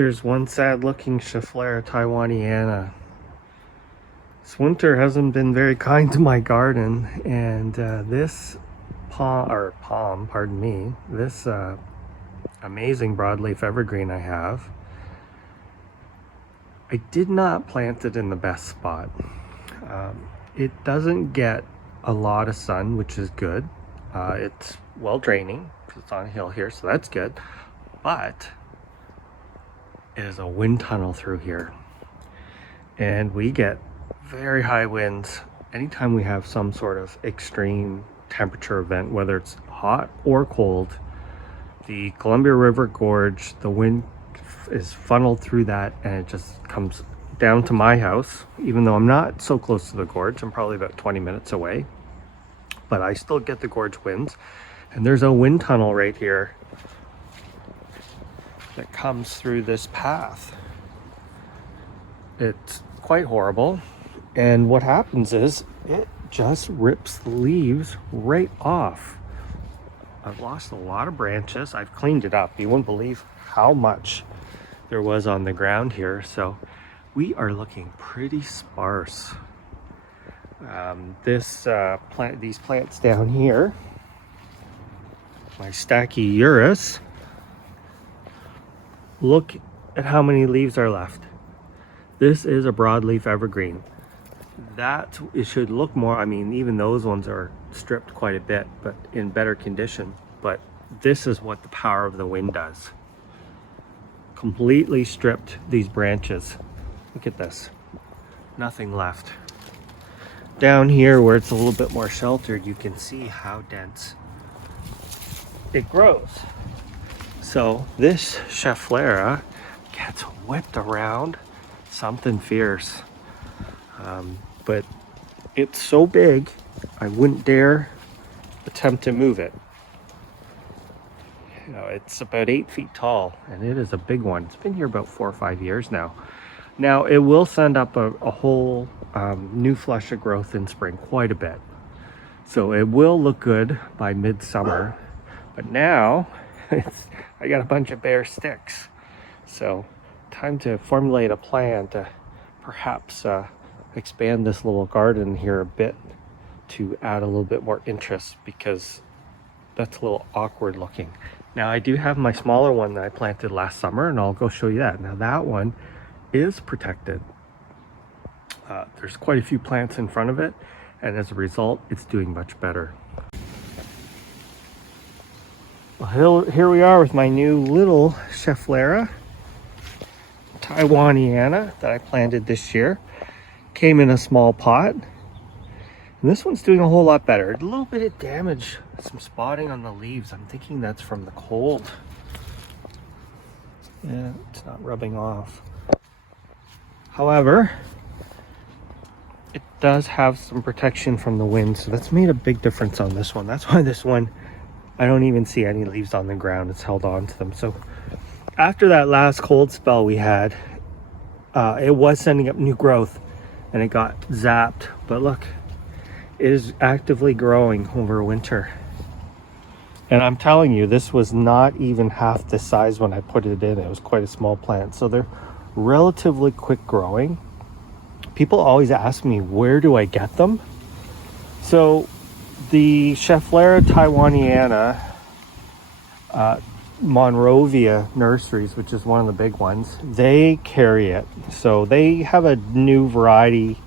Here's one sad looking Schefflera taiwaniana. This winter hasn't been very kind to my garden, and this this amazing broadleaf evergreen I have, I did not plant it in the best spot. It doesn't get a lot of sun, which is good. It's well draining because it's on a hill here, so that's good. But it is a wind tunnel through here, and we get very high winds anytime we have some sort of extreme temperature event, whether it's hot or cold. The Columbia River Gorge, the wind is funneled through that, and it just comes down to my house. Even though I'm not so close to the gorge, I'm probably about 20 minutes away, but I still get the gorge winds. And there's a wind tunnel right here that comes through this path. It's quite horrible, and what happens is it just rips the leaves right off. I've lost a lot of branches. I've cleaned it up. You wouldn't believe how much there was on the ground here, so we are looking pretty sparse. These plants down here, my Stachyurus, look at how many leaves are left. This is a broadleaf evergreen. It should look more, I mean, even those ones are stripped quite a bit, but in better condition. But this is what the power of the wind does. Completely stripped these branches. Look at this. Nothing left. Down here where it's a little bit more sheltered, you can see how dense it grows. So this Schefflera gets whipped around something fierce. But it's so big, I wouldn't dare attempt to move it. You know, it's about 8 feet tall, and it is a big one. It's been here about 4 or 5 years now. Now it will send up a whole new flush of growth in spring, quite a bit. So it will look good by midsummer. But now I got a bunch of bare sticks. So time to formulate a plan to perhaps expand this little garden here a bit to add a little bit more interest, because that's a little awkward looking. Now I do have my smaller one that I planted last summer, and I'll go show you that. Now that one is protected. There's quite a few plants in front of it, and as a result it's doing much better. Well, here we are with my new little Schefflera taiwaniana that I planted this year. Came in a small pot, and this one's doing a whole lot better. A little bit of damage, some spotting on the leaves. I'm thinking that's from the cold. Yeah, it's not rubbing off. However, it does have some protection from the wind, so that's made a big difference on this one. That's why this one, I don't even see any leaves on the ground. It's held on to them. So after that last cold spell we had, it was sending up new growth, and it got zapped. But look, it is actively growing over winter. And I'm telling you, this was not even half the size when I put it in. It was quite a small plant. So they're relatively quick growing. People always ask me, where do I get them? So the Schefflera taiwaniana, Monrovia Nurseries, which is one of the big ones, they carry it. So they have a new variety,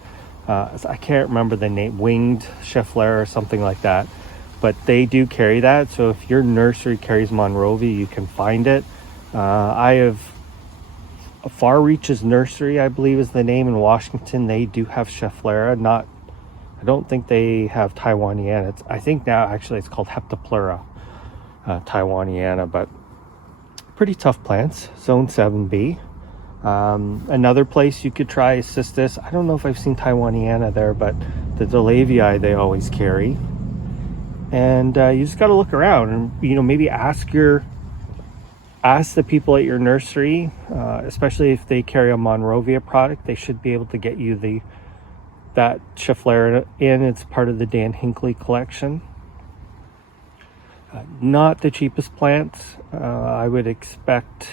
I can't remember the name, winged Schefflera or something like that, but they do carry that. So if your nursery carries Monrovia, you can find it. I have a Far Reaches Nursery, I believe is the name, in Washington. They do have Schefflera. I don't think they have taiwaniana. I think now actually it's called Heptapleurum taiwaniana, but pretty tough plants. Zone 7B. Another place you could try is Cistus. I don't know if I've seen taiwaniana there, but the Delavii they always carry. And you just got to look around, and maybe ask the people at your nursery, especially if they carry a Monrovia product. They should be able to get you that Schefflera in. It's part of the Dan Hinckley collection. Not the cheapest plants. I would expect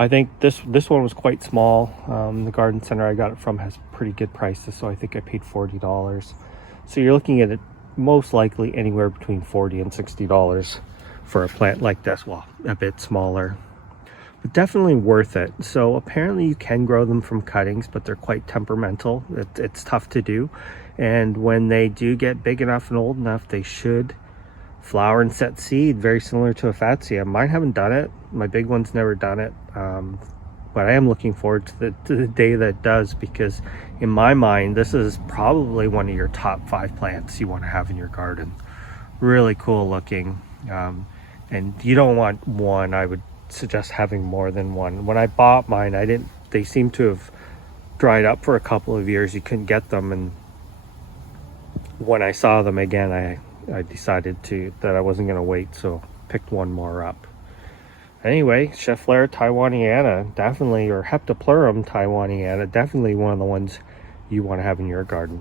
I think this one was quite small. The garden center I got it from has pretty good prices, so I think I paid $40. So you're looking at it most likely anywhere between $40 and $60 for a plant like this. Well, a bit smaller, but definitely worth it. So apparently you can grow them from cuttings, but they're quite temperamental. It's tough to do, and when they do get big enough and old enough, they should flower and set seed, very similar to a fatsia. Mine haven't done it. My big one's never done it, but I am looking forward to the day that it does, because in my mind this is probably one of your top 5 plants you want to have in your garden. Really cool looking, and you don't want one. I would suggest having more than one. When I bought mine, they seem to have dried up for a couple of years. You couldn't get them, and when I saw them again, I decided that I wasn't going to wait, so picked one more up. Anyway, Schefflera taiwaniana, definitely, or Heptapleurum taiwaniana, definitely one of the ones you want to have in your garden.